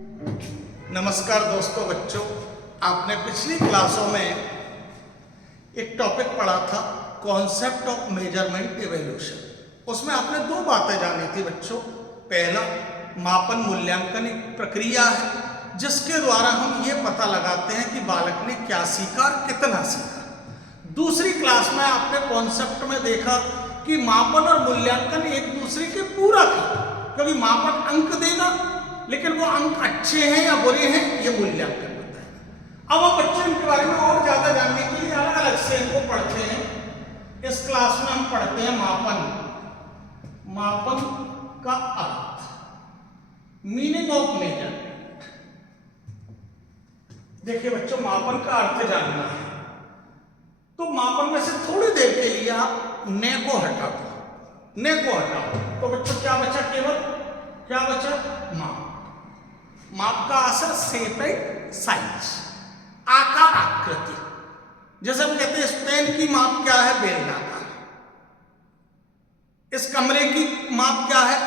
नमस्कार दोस्तों, बच्चों, आपने पिछली क्लासों में एक टॉपिक पढ़ा था, कॉन्सेप्ट ऑफ मेजरमेंट इवैल्यूएशन। उसमें आपने दो बातें जानी थी बच्चों। पहला, मापन मूल्यांकन एक प्रक्रिया है जिसके द्वारा हम ये पता लगाते हैं कि बालक ने क्या सीखा और कितना सीखा। दूसरी क्लास में आपने कॉन्सेप्ट में देखा कि मापन और मूल्यांकन एक दूसरे के पूरक है, क्योंकि मापन अंक देगा, लेकिन वो अंक अच्छे हैं या बुरे हैं ये मूल्यांकन बताएगा। अब हम बच्चे इनके बारे में और ज्यादा जानने के लिए अलग अलग से इनको पढ़ते हैं। इस क्लास में हम पढ़ते हैं मापन का अर्थ, मीनिंग ऑफ मेजरमेंट। देखिए बच्चों, मापन का अर्थ जानना है तो मापन में से थोड़ी देर के लिए आप ने को हटा दो। ने को हटाओ तो बच्चों क्या बचा? केवल क्या बचा? माप। माप का असर शेप एंड साइज, आकार आकृति। जैसे हम कहते हैं इस पेन की माप क्या है? बेलनाकार। इस कमरे की माप क्या है?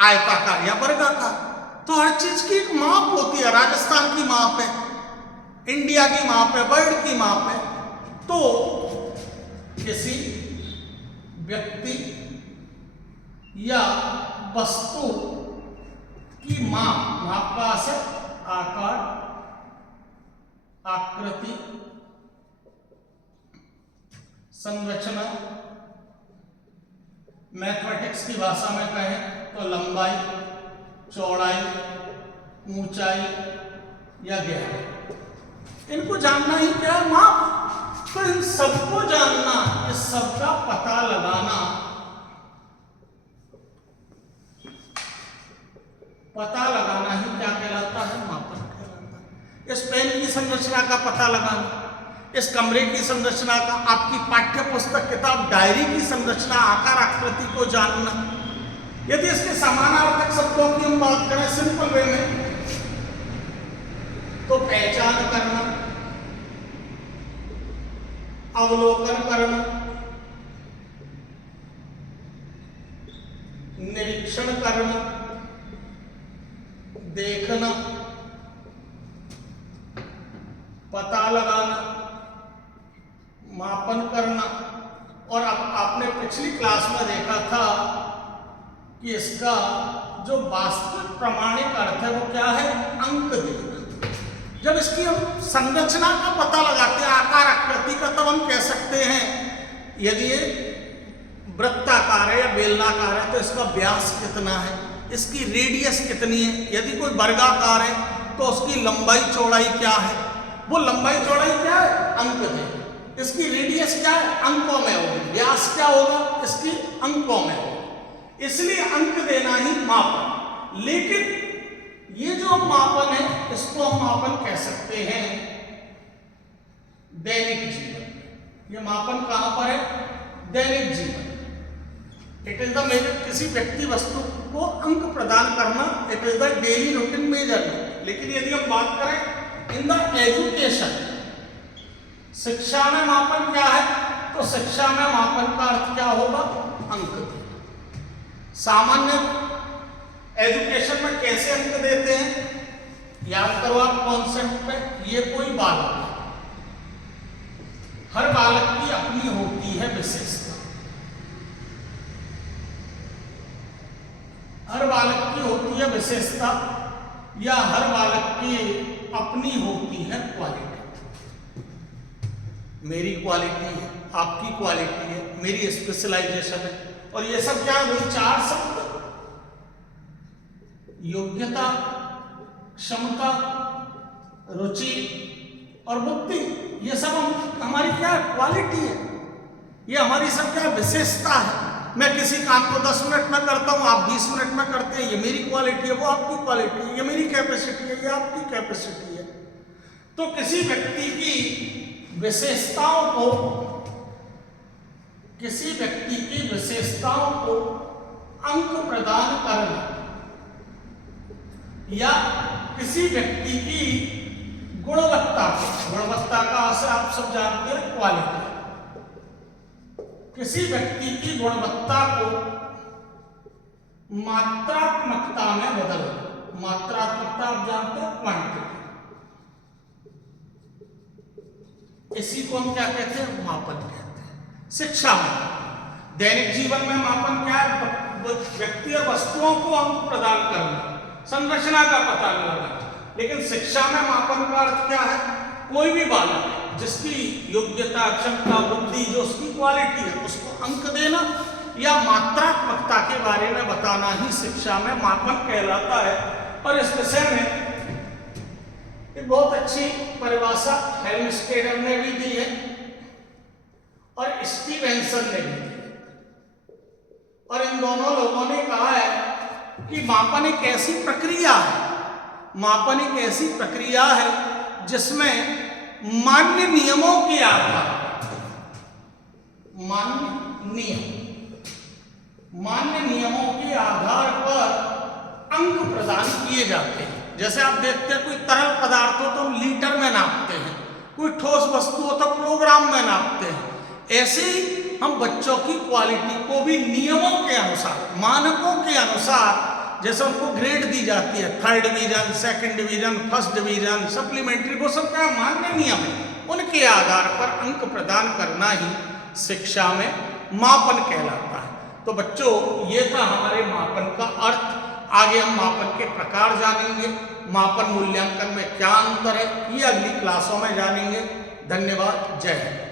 आयताकार या वर्गाकार। तो हर चीज की एक माप होती है। राजस्थान की माप है, इंडिया की माप है, वर्ल्ड की माप है। तो किसी व्यक्ति या वस्तु की माप का असर आकार, आकृति, संरचना, मैथमेटिक्स की भाषा में कहें तो लंबाई, चौड़ाई, ऊंचाई या गहराई। इनको जानना ही क्या है? माप। तो इन सबको जानना, इस सब का पता लगाना, ही क्या कहलाता है? मापन कहलाता है। इस पेन की संरचना का पता लगाना, इस कमरे की संरचना का, आपकी पाठ्य पुस्तक, किताब, डायरी की संरचना, आकार आकृति को जानना। यदि इसके समानार्थक शब्दों की हम बात करें सिंपल वे में, तो पहचान करना, अवलोकन करना, निरीक्षण करना, देखना, पता लगाना, मापन करना। और अब आपने पिछली क्लास में देखा था कि इसका जो वास्तविक प्रमाणिक अर्थ है वो क्या है? अंक देना। जब इसकी हम संरचना का पता लगाते हैं, आकार आकृति का, तब हम कह सकते हैं यदि ये वृत्ताकार है या बेलनाकार है तो इसका व्यास कितना है, इसकी रेडियस कितनी है। यदि कोई वर्गाकार है तो उसकी लंबाई चौड़ाई क्या है, वो लंबाई चौड़ाई क्या है? अंक है। इसकी रेडियस क्या है? अंकों में होगी। व्यास क्या होगा? इसकी अंकों में होगा। इसलिए अंक देना ही मापन। लेकिन ये जो मापन है इसको हम मापन कह सकते हैं दैनिक जीवन। ये मापन कहां पर है? दैनिक जीवन। इट इज द मेजर, किसी व्यक्ति वस्तु को अंक प्रदान करना, it is the daily routine measurement. लेकिन यदि हम बात करें इन द एजुकेशन, शिक्षा में मापन क्या है? तो शिक्षा में मापन का अर्थ क्या होगा? अंक। सामान्य एजुकेशन में कैसे अंक देते हैं? याद करो आप कॉन्सेप्ट में, ये कोई बालक है, हर बालक की अपनी होती है विशेषता। हर बालक की होती है विशेषता, या हर बालक की अपनी होती है क्वालिटी। मेरी क्वालिटी है, आपकी क्वालिटी है, मेरी स्पेशलाइजेशन है। और ये सब क्या है? वही चार शब्द: योग्यता, क्षमता, रुचि और बुद्धि। ये सब हमारी क्या क्वालिटी है, ये हमारी सब क्या विशेषता है। मैं किसी काम को 10 मिनट में करता हूं, आप 20 मिनट में करते हैं, ये मेरी क्वालिटी है, वो आपकी क्वालिटी है। ये मेरी कैपेसिटी है, ये आपकी कैपेसिटी है। तो किसी व्यक्ति की विशेषताओं को, किसी व्यक्ति की विशेषताओं को अंक प्रदान करना, या किसी व्यक्ति की गुणवत्ता का असर आप सब जानते हैं, क्वालिटी। किसी व्यक्ति की गुणवत्ता को मात्रात्मकता में बदलना, मात्रात्मकता आप जानते हो, क्वांटिटी। इसी को हम क्या कहते हैं, मापन कहते हैं। शिक्षा में, दैनिक जीवन में मापन क्या है, व्यक्ति और वस्तुओं को अंक प्रदान करना, संरचना का पता लगाना। लेकिन शिक्षा में मापन का अर्थ क्या है, कोई भी बालक जिसकी योग्यता, क्षमता, बुद्धि, जो उसकी क्वालिटी है, उसको अंक देना या मात्रात्मकता के बारे में बताना ही शिक्षा में मापन कहलाता है। और इस विषय में एक बहुत अच्छी परिभाषा हेल्मस्टेड ने भी दी है और स्टीवेंसन ने भी दी है। और इन दोनों लोगों ने कहा है कि मापन एक ऐसी प्रक्रिया है, मापन एक ऐसी प्रक्रिया है जिसमें मान्य नियमों के आधार पर, मान्य नियमों के आधार पर अंक प्रदान किए जाते हैं। जैसे आप देखते हैं, कोई तरल पदार्थ हो तो हम लीटर में नापते हैं, कोई ठोस वस्तु हो तो किलोग्राम में नापते हैं। ऐसे ही हम बच्चों की क्वालिटी को भी नियमों के अनुसार, मानकों के अनुसार, जैसे उनको ग्रेड दी जाती है, 3rd division, 2nd division, 1st division, supplementary, वो सब क्या मान्य नियम है, उनके आधार पर अंक प्रदान करना ही शिक्षा में मापन कहलाता है। तो बच्चों, ये था हमारे मापन का अर्थ। आगे हम मापन के प्रकार जानेंगे, मापन मूल्यांकन में क्या अंतर है, ये अगली क्लासों में जानेंगे। धन्यवाद। जय हिंद।